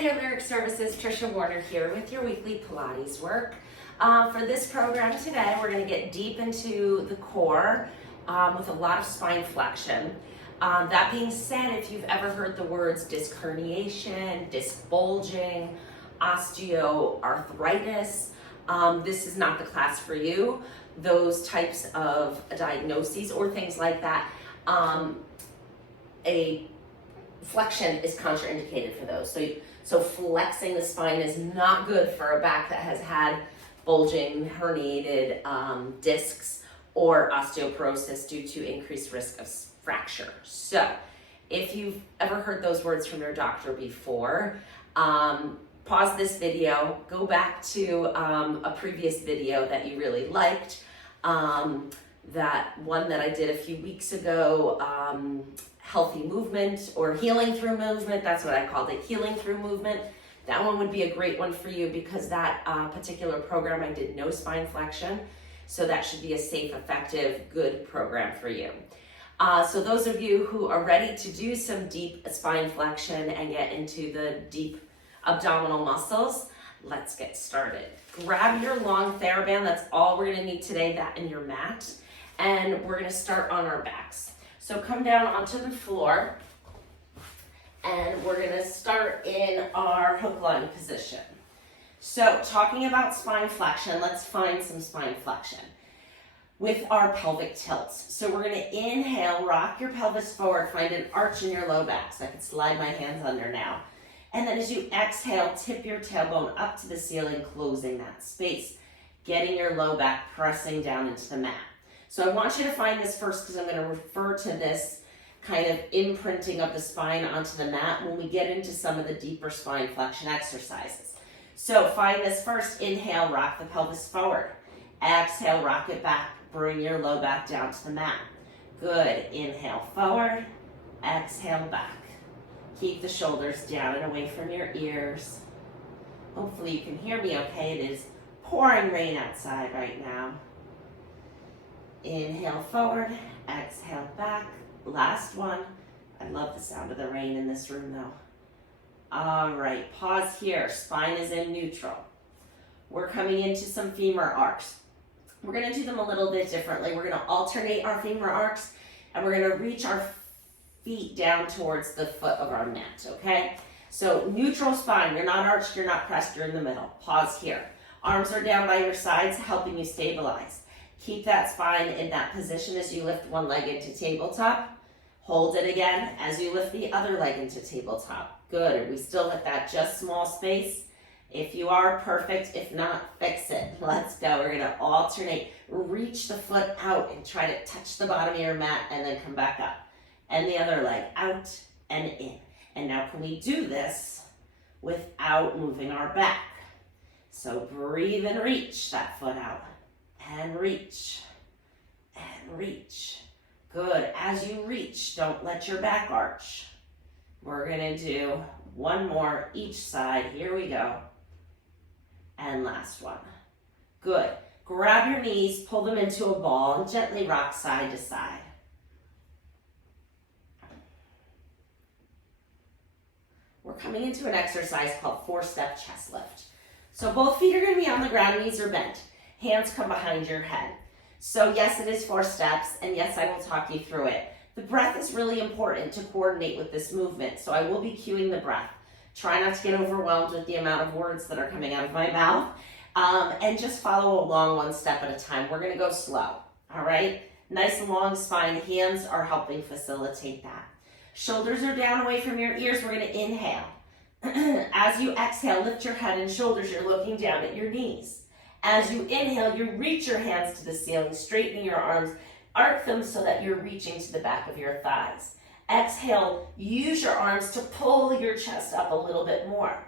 dear Lyric Services, Trisha Warner here with your weekly Pilates work. For this program today, we're going to get deep into the core with a lot of spine flexion. That being said, if you've ever heard the words disc herniation, disc bulging, osteoarthritis, this is not the class for you. Those types of diagnoses or things like that, a flexion is contraindicated for those. So flexing the spine is not good for a back that has had bulging, herniated discs or osteoporosis due to increased risk of fracture. So if you've ever heard those words from your doctor before, pause this video, go back to a previous video that you really liked, that one that I did a few weeks ago, healthy movement or healing through movement. That's what I called it, healing through movement. That one would be a great one for you because that particular program I did no spine flexion. So that should be a safe, effective, good program for you. So those of you who are ready to do some deep spine flexion and get into the deep abdominal muscles, let's get started. Grab your long TheraBand. That's all we're gonna need today, that and your mat. And we're gonna start on our backs. So come down onto the floor and we're gonna start in our hook line position. So talking about spine flexion, let's find some spine flexion with our pelvic tilts. So we're gonna inhale, rock your pelvis forward, find an arch in your low back. So I can slide my hands under now. And then as you exhale, tip your tailbone up to the ceiling, closing that space, getting your low back pressing down into the mat. So I want you to find this first because I'm going to refer to this kind of imprinting of the spine onto the mat when we get into some of the deeper spine flexion exercises. So find this first, inhale, rock the pelvis forward. Exhale, rock it back, bring your low back down to the mat. Good, inhale forward, exhale back. Keep the shoulders down and away from your ears. Hopefully you can hear me okay. It is pouring rain outside right now. Inhale forward, exhale back. Last one. I love the sound of the rain in this room though. All right, pause here. Spine is in neutral. We're coming into some femur arcs. We're gonna do them a little bit differently. We're gonna alternate our femur arcs and we're gonna reach our feet down towards the foot of our mat, okay? So neutral spine, you're not arched, you're not pressed, you're in the middle. Pause here. Arms are down by your sides, helping you stabilize. Keep that spine in that position as you lift one leg into tabletop. Hold it again as you lift the other leg into tabletop. Good, are we still at that just small space? If you are, perfect. If not, fix it. Let's go, we're gonna alternate. Reach the foot out and try to touch the bottom of your mat and then come back up. And the other leg out and in. And now can we do this without moving our back? So breathe and reach that foot out. And reach. And reach. Good. As you reach, don't let your back arch. We're gonna do one more each side. Here we go. And last one. Good. Grab your knees, pull them into a ball, and gently rock side to side. We're coming into an exercise called 4-step chest lift. So both feet are going to be on the ground, knees are bent. Hands come behind your head. So yes, it is 4 steps, and yes, I will talk you through it. The breath is really important to coordinate with this movement, so I will be cueing the breath. Try not to get overwhelmed with the amount of words that are coming out of my mouth, and just follow along 1 step at a time. We're going to go slow, all right? Nice long spine. Hands are helping facilitate that. Shoulders are down away from your ears. We're going to inhale. As you exhale, lift your head and shoulders. You're looking down at your knees. As you inhale, you reach your hands to the ceiling, straightening your arms, arc them so that you're reaching to the back of your thighs. Exhale, use your arms to pull your chest up a little bit more.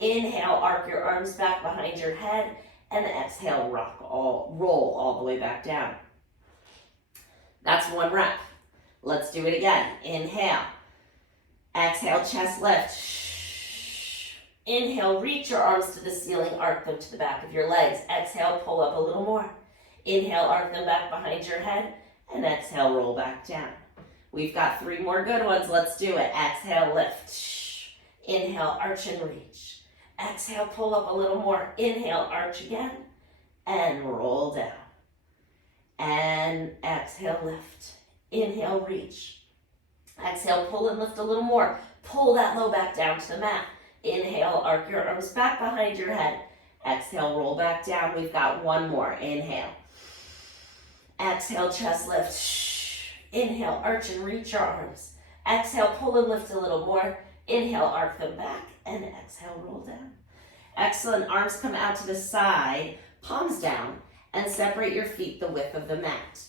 Inhale, arc your arms back behind your head, and exhale, roll all the way back down. That's 1 rep. Let's do it again. Inhale. Exhale, chest lift. Inhale, reach your arms to the ceiling, arc them to the back of your legs. Exhale, pull up a little more. Inhale, arc them back behind your head, and exhale, roll back down. We've got 3 more good ones. Let's do it. Exhale, lift. Inhale, arch and reach. Exhale, pull up a little more. Inhale, arch again, and roll down. And exhale, lift. Inhale, reach. Exhale, pull and lift a little more. Pull that low back down to the mat. Inhale, arc your arms back behind your head. Exhale, roll back down. We've got one more. Inhale. Exhale, chest lift. Inhale, arch and reach your arms. Exhale, pull and lift a little more. Inhale, arc them back, and exhale, roll down. Excellent. Arms come out to the side, palms down, and separate your feet the width of the mat.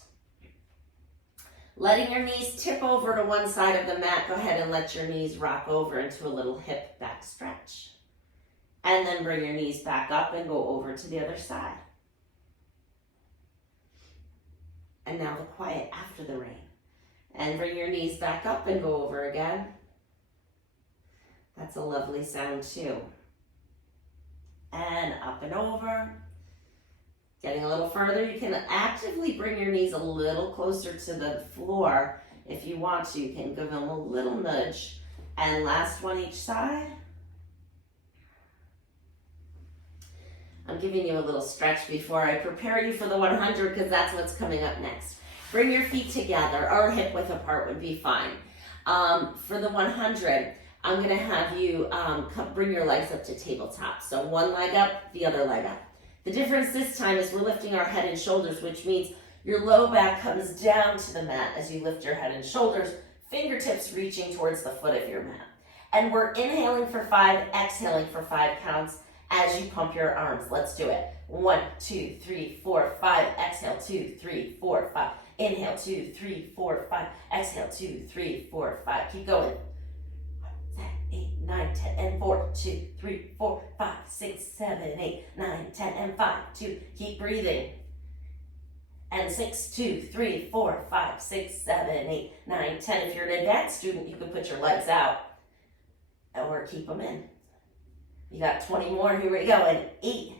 Letting your knees tip over to one side of the mat, go ahead and let your knees rock over into a little hip back stretch. And then bring your knees back up and go over to the other side. And now the quiet after the rain. And bring your knees back up and go over again. That's a lovely sound too. And up and over. Getting a little further, you can actively bring your knees a little closer to the floor. If you want to, you can give them a little nudge. And last one each side. I'm giving you a little stretch before I prepare you for the 100 because that's what's coming up next. Bring your feet together, or hip width apart would be fine. For the 100, I'm gonna have you bring your legs up to tabletop. So one leg up, the other leg up. The difference this time is we're lifting our head and shoulders, which means your low back comes down to the mat as you lift your head and shoulders, fingertips reaching towards the foot of your mat. And we're inhaling for 5, exhaling for 5 counts as you pump your arms. Let's do it. 1, 2, 3, 4, 5. Exhale, 2, 3, 4, 5. Inhale, 2, 3, 4, 5. Exhale, 2, 3, 4, 5. Keep going. 7, 8, 9, 10, and 4, 2, 3, 4, 5, 6, 7, 8, 9, 10, and 5, 2. Keep breathing. And 6, 2, 3, 4, 5, 6, 7, 8, 9, 10. If you're an advanced student, you can put your legs out or keep them in. You got 20 more. Here we go. And 8,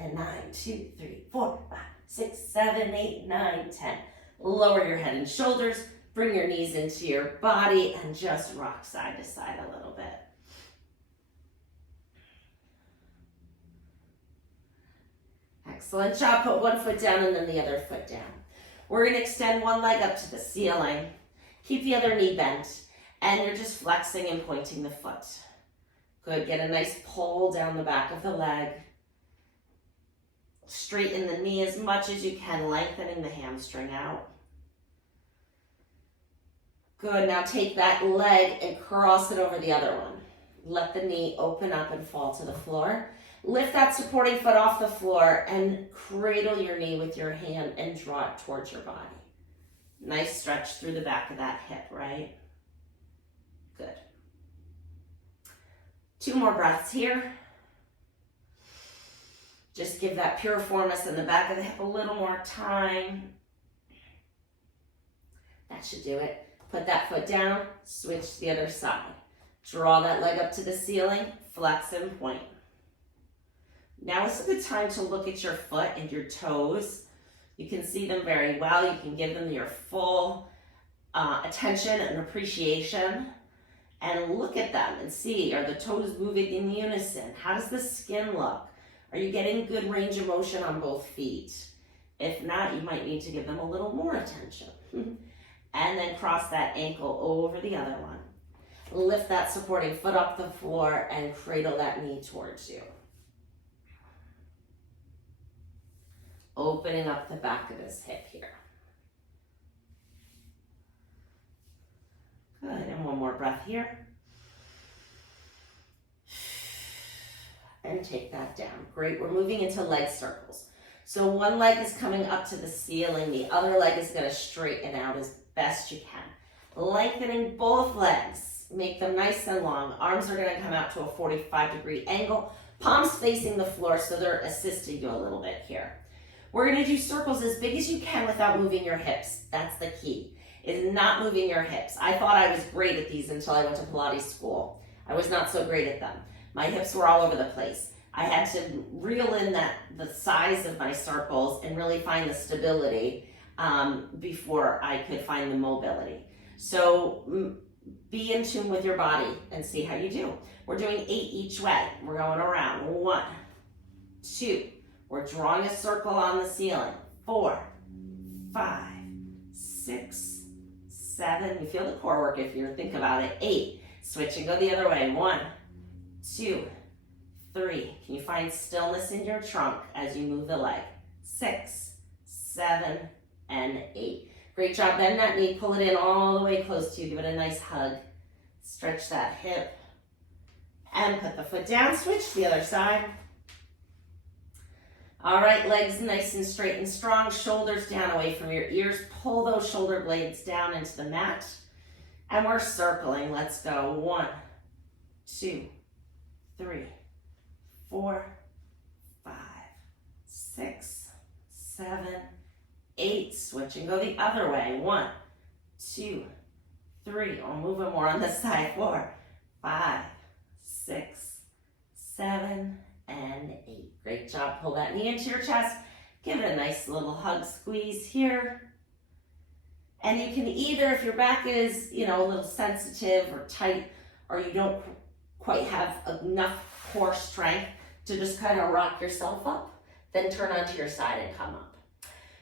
and 9, 2, 3, 4, 5, 6, 7, 8, 9, 10. Lower your head and shoulders. Bring your knees into your body and just rock side to side a little bit. Excellent job. Put one foot down and then the other foot down. We're going to extend one leg up to the ceiling. Keep the other knee bent. And you're just flexing and pointing the foot. Good. Get a nice pull down the back of the leg. Straighten the knee as much as you can, lengthening the hamstring out. Good. Now take that leg and cross it over the other one. Let the knee open up and fall to the floor. Lift that supporting foot off the floor and cradle your knee with your hand and draw it towards your body. Nice stretch through the back of that hip, right? Good. 2 more breaths here. Just give that piriformis in the back of the hip a little more time. That should do it. Put that foot down, switch to the other side. Draw that leg up to the ceiling, flex and point. Now is a good time to look at your foot and your toes. You can see them very well. You can give them your full attention and appreciation. And look at them and see, are the toes moving in unison? How does the skin look? Are you getting good range of motion on both feet? If not, you might need to give them a little more attention. And then cross that ankle over the other one. Lift that supporting foot up the floor and cradle that knee towards you. Opening up the back of this hip here. Good, and one more breath here. And take that down. Great, we're moving into leg circles. So one leg is coming up to the ceiling, the other leg is gonna straighten out as best you can. Lengthening both legs, make them nice and long. Arms are gonna come out to a 45-degree angle, palms facing the floor so they're assisting you a little bit here. We're gonna do circles as big as you can without moving your hips. That's the key, is not moving your hips. I thought I was great at these until I went to Pilates school. I was not so great at them. My hips were all over the place. I had to reel in the size of my circles and really find the stability before I could find the mobility. So be in tune with your body and see how you do. We're doing 8 each way. We're going around. 1, 2. We're drawing a circle on the ceiling. 4, 5, 6, 7. You feel the core work if you think about it. 8. Switch and go the other way. 1, 2, 3. Can you find stillness in your trunk as you move the leg? 6, 7, and 8. Great job. Bend that knee. Pull it in all the way close to you. Give it a nice hug. Stretch that hip. And put the foot down. Switch to the other side. All right, legs nice and straight and strong. Shoulders down away from your ears. Pull those shoulder blades down into the mat. And we're circling. Let's go. 1, 2, 3, 4, 5, 6, 7, 8. Switch and go the other way. 1, 2, 3. I'll move it more on this side. 4, 5, 6, 7, and 8. Great job. Pull that knee into your chest. Give it a nice little hug, squeeze here. And you can either, if your back is, a little sensitive or tight, or you don't quite have enough core strength to just kind of rock yourself up, then turn onto your side and come up.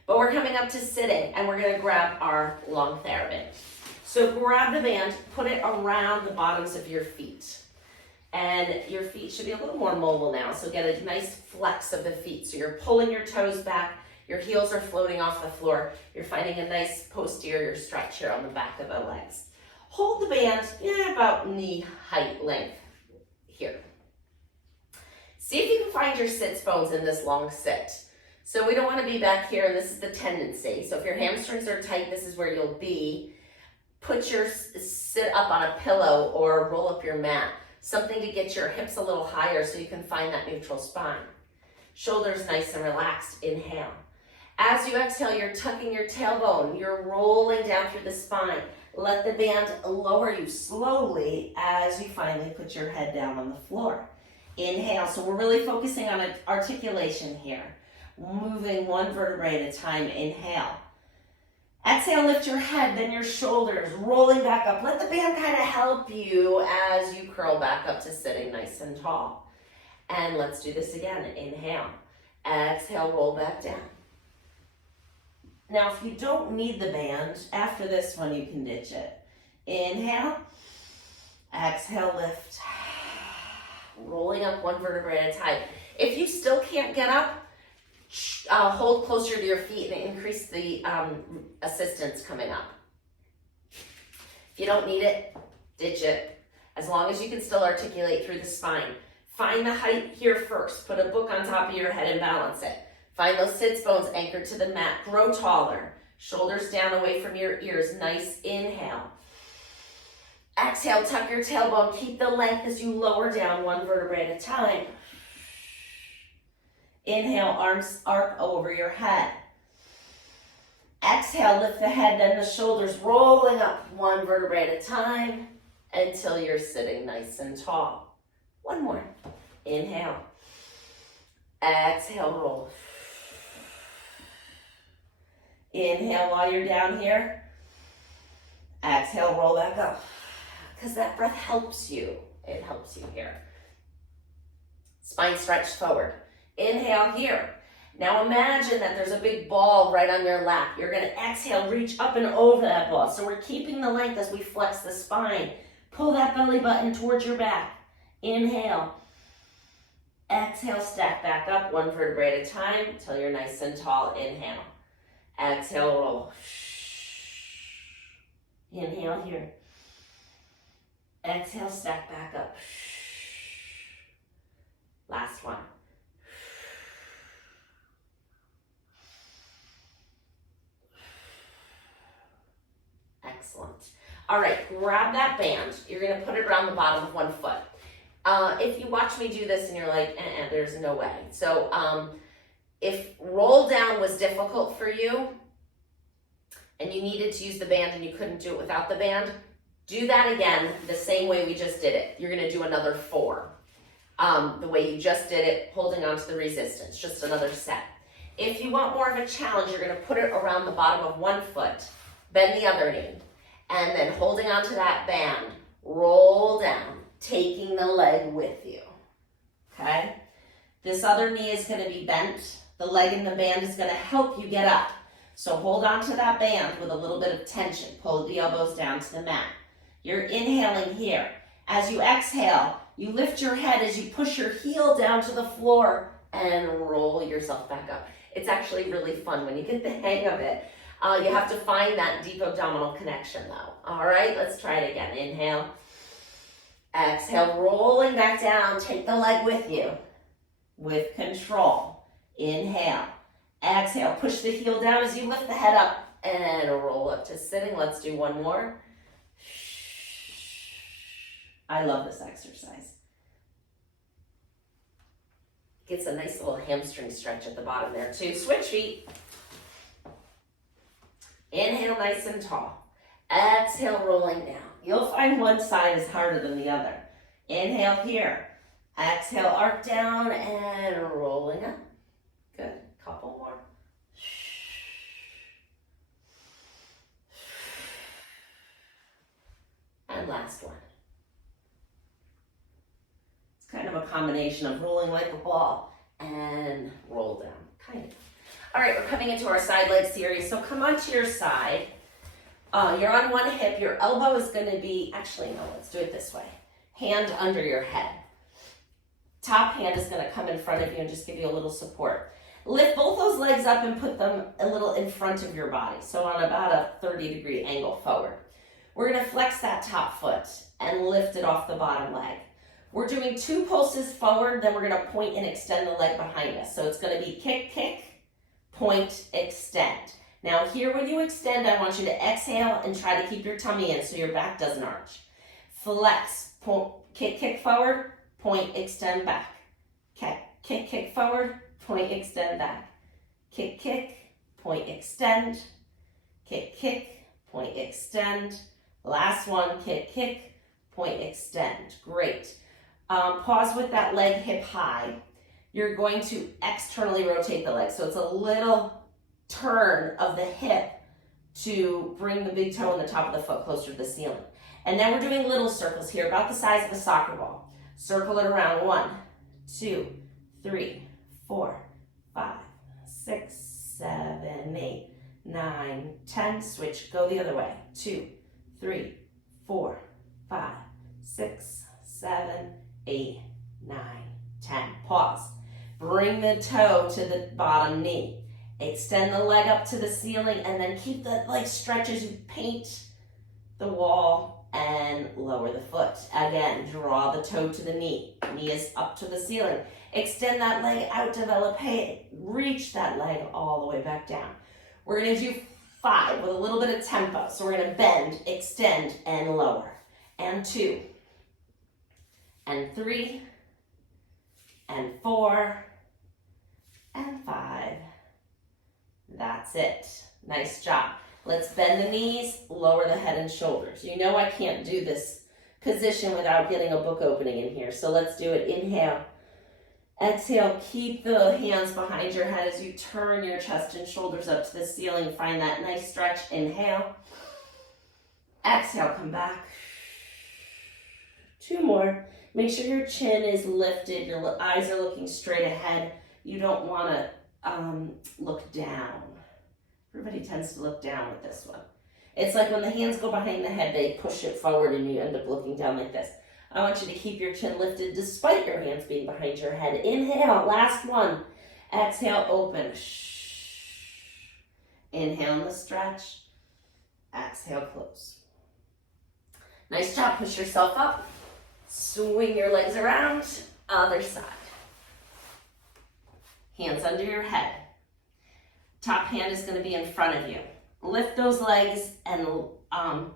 But we're coming up to sitting, and we're gonna grab our long TheraBand. So grab the band, put it around the bottoms of your feet. And your feet should be a little more mobile now, so get a nice flex of the feet. So you're pulling your toes back, your heels are floating off the floor, you're finding a nice posterior stretch here on the back of the legs. Hold the band, about knee height length here. See if you can find your sits bones in this long sit. So we don't want to be back here, and this is the tendency. So if your hamstrings are tight, this is where you'll be. Put your sit up on a pillow or roll up your mat. Something to get your hips a little higher so you can find that neutral spine. Shoulders nice and relaxed. Inhale. As you exhale, you're tucking your tailbone. You're rolling down through the spine. Let the band lower you slowly as you finally put your head down on the floor. Inhale. So we're really focusing on articulation here. Moving one vertebrae at a time. Inhale. Exhale, lift your head, then your shoulders, rolling back up. Let the band kind of help you as you curl back up to sitting nice and tall. And let's do this again. Inhale. Exhale, roll back down. Now, if you don't need the band, after this one, you can ditch it. Inhale. Exhale, lift. Rolling up one vertebrae at a time. If you still can't get up, hold closer to your feet and increase the assistance coming up. If you don't need it, ditch it. As long as you can still articulate through the spine. Find the height here first. Put a book on top of your head and balance it. Find those sits bones anchored to the mat. Grow taller. Shoulders down away from your ears. Nice inhale. Exhale, tuck your tailbone. Keep the length as you lower down one vertebrae at a time. Inhale, arms arc over your head. Exhale, lift the head, then the shoulders, rolling up one vertebrae at a time until you're sitting nice and tall. One more. Inhale. Exhale, roll. Inhale while you're down here. Exhale, roll back up. Because that breath helps you. It helps you here. Spine stretched forward. Inhale here. Now imagine that there's a big ball right on your lap. You're going to exhale, reach up and over that ball. So we're keeping the length as we flex the spine. Pull that belly button towards your back. Inhale. Exhale, stack back up one vertebrae at a time until you're nice and tall. Inhale. Exhale, roll. Inhale here. Exhale, stack back up. Last one. Excellent. All right, grab that band. You're going to put it around the bottom of one foot. If you watch me do this and you're like, there's no way. So if roll down was difficult for you and you needed to use the band and you couldn't do it without the band, do that again the same way we just did it. You're going to do another 4. The way you just did it, holding on to the resistance, just another set. If you want more of a challenge, you're going to put it around the bottom of one foot, bend the other knee, And then holding onto that band, roll down, taking the leg with you, okay? This other knee is gonna be bent. The leg in the band is gonna help you get up. So hold on to that band with a little bit of tension. Pull the elbows down to the mat. You're inhaling here. As you exhale, you lift your head as you push your heel down to the floor and roll yourself back up. It's actually really fun when you get the hang of it. You have to find that deep abdominal connection though. All right, let's try it again. Inhale. Exhale, rolling back down. Take the leg with you with control. Inhale. Exhale, push the heel down as you lift the head up and roll up to sitting. Let's do one more. I love this exercise. Gets a nice little hamstring stretch at the bottom there too. Switch feet. Inhale nice and tall. Exhale, rolling down. You'll find one side is harder than the other. Inhale here. Exhale, arc down and rolling up. Good. Couple more. And last one. It's kind of a combination of rolling like a ball and roll down, kind of. All right, we're coming into our side leg series. So come onto your side. You're on one hip. Your elbow is going to be, actually, no, let's do it this way. Hand under your head. Top hand is going to come in front of you and just give you a little support. Lift both those legs up and put them a little in front of your body. So on about a 30-degree angle forward. We're going to flex that top foot and lift it off the bottom leg. We're doing 2 pulses forward, then we're going to point and extend the leg behind us. So it's going to be kick, kick, point, extend. Now here when you extend, I want you to exhale and try to keep your tummy in so your back doesn't arch. Flex, point, kick, kick forward, point, extend back. Kick, kick, kick forward, point, extend back. Kick, kick, point, extend. Kick, kick, point, extend. Last one, kick, kick, point, extend. Great. Pause with that leg hip high. You're going to externally rotate the leg. So it's a little turn of the hip to bring the big toe and the top of the foot closer to the ceiling. And then we're doing little circles here, about the size of a soccer ball. Circle it around. 1, 2, 3, 4, 5, 6, 7, 8, 9, 10. Switch, go the other way. 2, 3, 4, 5, 6, 7, 8, 9, 10. Pause. Bring the toe to the bottom knee. Extend the leg up to the ceiling and then keep the leg stretch as you paint the wall and lower the foot. Again, draw the toe to the knee. Knee is up to the ceiling. Extend that leg out, develop height. Reach that leg all the way back down. We're going to do 5 with a little bit of tempo. So we're going to bend, extend, and lower. And 2, and 3, and 4, and 5. That's it. Nice job. Let's bend the knees, lower the head and shoulders. You know I can't do this position without getting a book opening in here. So let's do it. Inhale. Exhale. Keep the hands behind your head as you turn your chest and shoulders up to the ceiling. Find that nice stretch. Inhale. Exhale. Come back. 2 more. Make sure your chin is lifted. Your eyes are looking straight ahead. You don't want to look down. Everybody tends to look down with this one. It's like when the hands go behind the head, they push it forward and you end up looking down like this. I want you to keep your chin lifted despite your hands being behind your head. Inhale, last one. Exhale, open. Inhale in the stretch. Exhale, close. Nice job. Push yourself up. Swing your legs around. Other side. Hands under your head. Top hand is going to be in front of you. Lift those legs and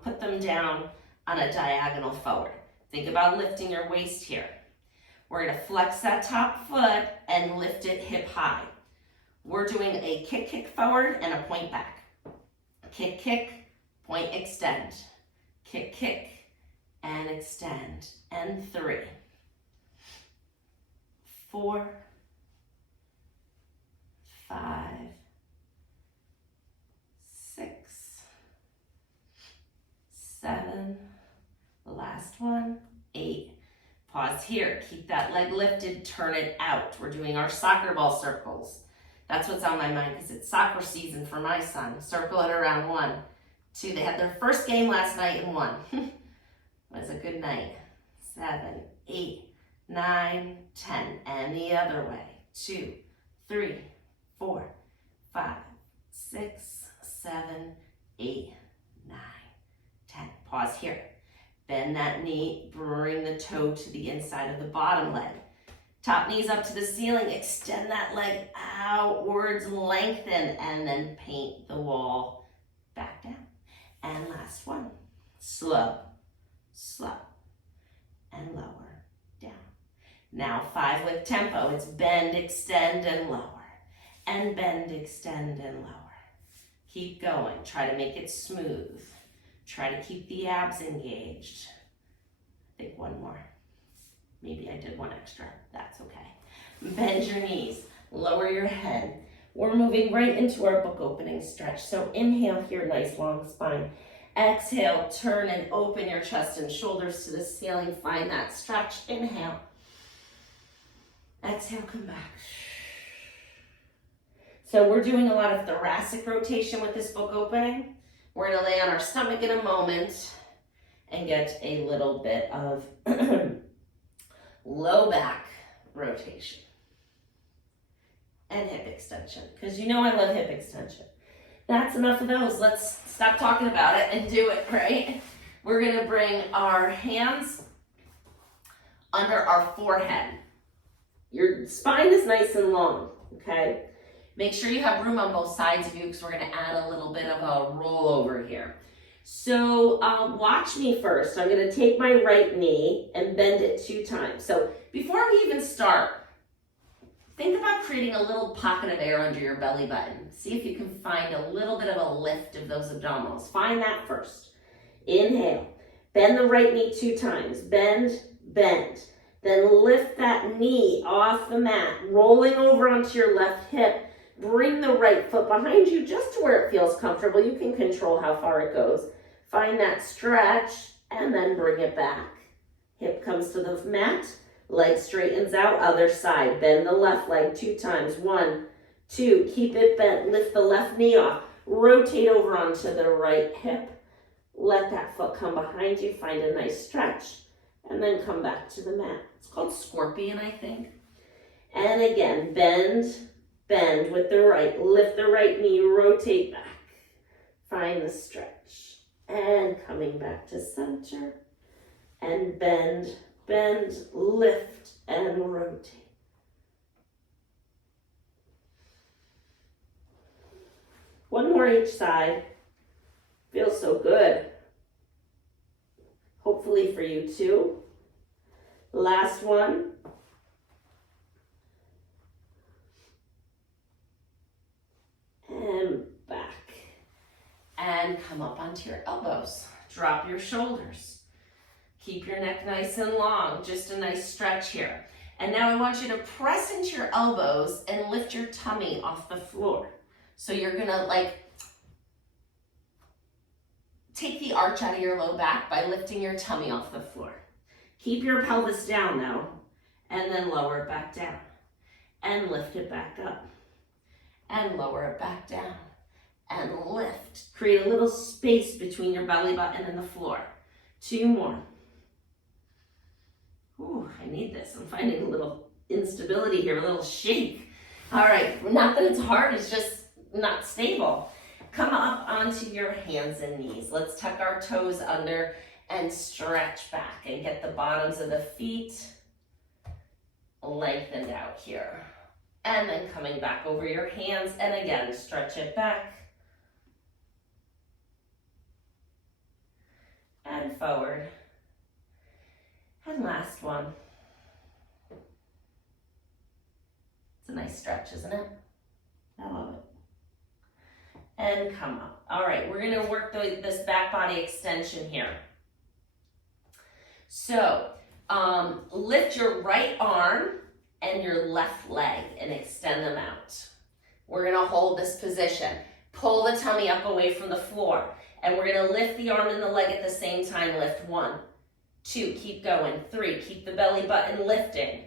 put them down on a diagonal forward. Think about lifting your waist here. We're going to flex that top foot and lift it hip high. We're doing a kick, kick forward and a point back. Kick, kick, point, extend. Kick, kick, and extend. And 3, 4, 5, 6, 7, the last one, 8. Pause here, keep that leg lifted, turn it out. We're doing our soccer ball circles. That's what's on my mind because it's soccer season for my son. Circle it around 1, 2. They had their first game last night and won. It was a good night. 7, 8, 9, 10. And the other way. 2, 3, 4, 5, 6, 7, 8, 9, 10. Pause here. Bend that knee, bring the toe to the inside of the bottom leg. Top knees up to the ceiling, extend that leg outwards, lengthen, and then paint the wall back down. And last one, slow, slow, and lower down. Now 5 with tempo, it's bend, extend, and lower. And bend, extend, and lower. Keep going, try to make it smooth. Try to keep the abs engaged. I think one more. Maybe I did one extra, that's okay. Bend your knees, lower your head. We're moving right into our book opening stretch. So inhale here, nice long spine. Exhale, turn and open your chest and shoulders to the ceiling. Find that stretch, inhale. Exhale, come back. So we're doing a lot of thoracic rotation with this book opening. We're gonna lay on our stomach in a moment and get a little bit of low back rotation and hip extension, because you know I love hip extension. That's enough of those. Let's stop talking about it and do it, right? We're gonna bring our hands under our forehead. Your spine is nice and long, okay? Make sure you have room on both sides of you because we're gonna add a little bit of a rollover here. So watch me first. I'm gonna take my right knee and bend it 2 times. So before we even start, think about creating a little pocket of air under your belly button. See if you can find a little bit of a lift of those abdominals. Find that first. Inhale, bend the right knee 2 times. Bend, bend. Then lift that knee off the mat, rolling over onto your left hip. Bring the right foot behind you just to where it feels comfortable. You can control how far it goes. Find that stretch and then bring it back. Hip comes to the mat, leg straightens out, other side. Bend the left leg 2 times. 1, 2, keep it bent. Lift the left knee off. Rotate over onto the right hip. Let that foot come behind you. Find a nice stretch and then come back to the mat. It's called scorpion, I think. And again, bend. Bend with the right, lift the right knee, rotate back. Find the stretch. And coming back to center. And bend, bend, lift, and rotate. One more each side. Feels so good. Hopefully for you too. Last one. And back. And come up onto your elbows. Drop your shoulders. Keep your neck nice and long. Just a nice stretch here. And now I want you to press into your elbows and lift your tummy off the floor. So you're gonna take the arch out of your low back by lifting your tummy off the floor. Keep your pelvis down though, and then lower it back down. And lift it back up. And lower it back down, and lift. Create a little space between your belly button and the floor. 2 more. Ooh, I need this. I'm finding a little instability here, a little shake. All right, not that it's hard, it's just not stable. Come up onto your hands and knees. Let's tuck our toes under and stretch back and get the bottoms of the feet lengthened out here. And then coming back over your hands, and again, stretch it back. And forward. And last one. It's a nice stretch, isn't it? I love it. And come up. All right, we're gonna work this back body extension here. So, lift your right arm and your left leg and extend them out. We're gonna hold this position. Pull the tummy up away from the floor And we're gonna lift the arm and the leg at the same time. Lift 1, 2, keep going. 3, keep the belly button lifting.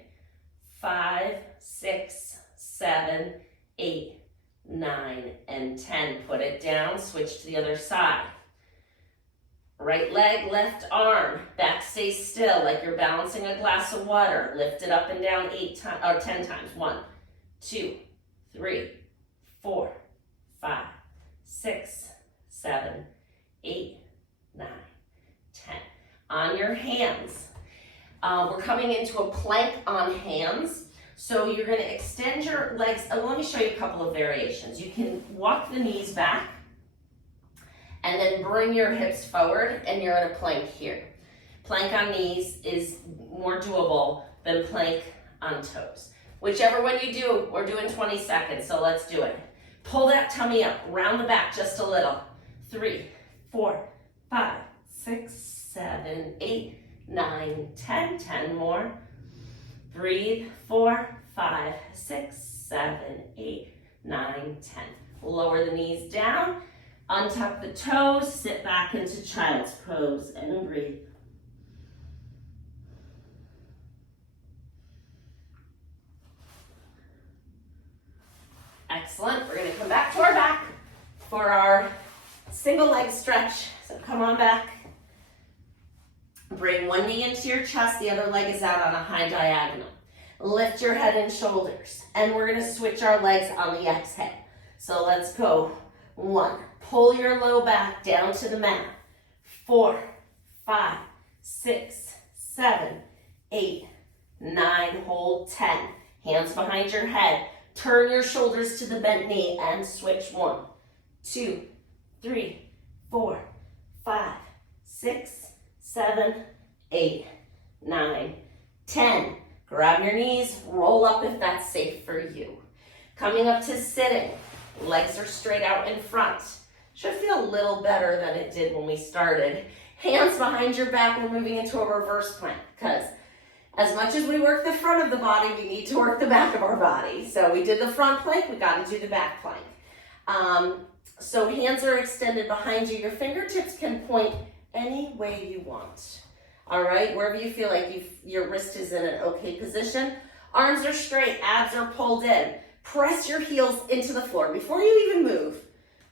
5, 6, 7, 8, 9, and 10. Put it down, switch to the other side. Right leg, left arm, back stays still like you're balancing a glass of water. Lift it up and down 10 times. 1, 2, 3, 4, 5, 6, 7, 8, 9, 10. On your hands. We're coming into a plank on hands. So you're going to extend your legs. Let me show you a couple of variations. You can walk the knees back and then bring your hips forward, and you're in a plank here. Plank on knees is more doable than plank on toes. Whichever one you do, we're doing 20 seconds, so let's do it. Pull that tummy up, round the back just a little. 3, 4, 5, 6, 7, 8, 9, 10. 10 more. Breathe. 4, 5, 6, 7, 8, 9, 10. Lower the knees down. Untuck the toes, sit back into child's pose and breathe. Excellent. We're going to come back to our back for our single leg stretch. So come on back. Bring one knee into your chest, the other leg is out on a high diagonal. Lift your head and shoulders, and we're going to switch our legs on the exhale. So let's go. 1, pull your low back down to the mat. 4, 5, 6, 7, 8, 9, hold 10. Hands behind your head. Turn your shoulders to the bent knee and switch. 1, 2, 3, 4, 5, 6, 7, 8, 9, 10. Grab your knees, roll up if that's safe for you. Coming up to sitting. Legs are straight out in front. Should feel a little better than it did when we started. Hands behind your back, we're moving into a reverse plank because as much as we work the front of the body, we need to work the back of our body. So we did the front plank, we got to do the back plank. So hands are extended behind you. Your fingertips can point any way you want. All right, wherever you feel like your wrist is in an okay position. Arms are straight, abs are pulled in. Press your heels into the floor. Before you even move,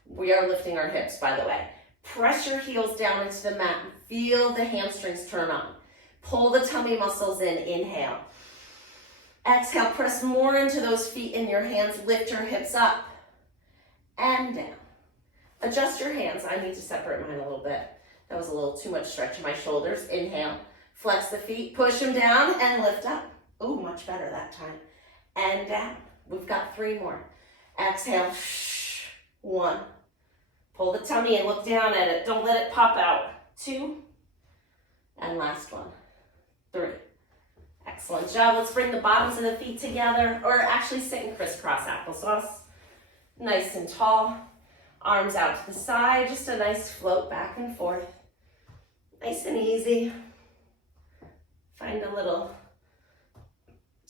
we are lifting our hips, by the way. Press your heels down into the mat. Feel the hamstrings turn on. Pull the tummy muscles in. Inhale. Exhale, press more into those feet in your hands. Lift your hips up and down. Adjust your hands. I need to separate mine a little bit. That was a little too much stretch in my shoulders. Inhale. Flex the feet. Push them down and lift up. Oh, much better that time. And down. We've got 3 more. Exhale. 1. Pull the tummy and look down at it. Don't let it pop out. 2. And last one. 3. Excellent job. Let's bring the bottoms of the feet together, or actually sit in crisscross applesauce. Nice and tall. Arms out to the side. Just a nice float back and forth. Nice and easy. Find a little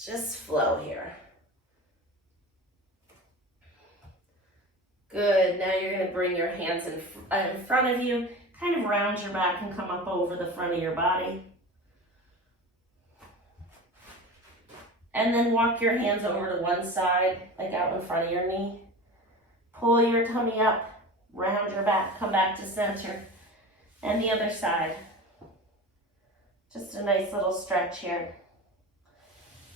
just flow here. Good. Now you're going to bring your hands in front of you, kind of round your back and come up over the front of your body. And then walk your hands over to one side, like out in front of your knee. Pull your tummy up, round your back, come back to center. And the other side. Just a nice little stretch here.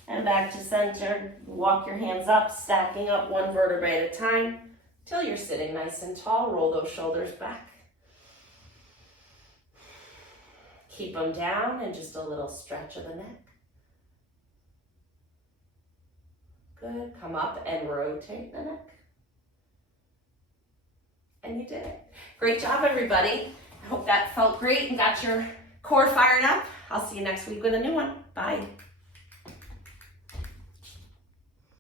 And back to center. Walk your hands up, stacking up one vertebrae at a time. Till you're sitting nice and tall. Roll those shoulders back. Keep them down and just a little stretch of the neck. Good. Come up and rotate the neck. And you did it. Great job, everybody. I hope that felt great and got your core fired up. I'll see you next week with a new one. Bye.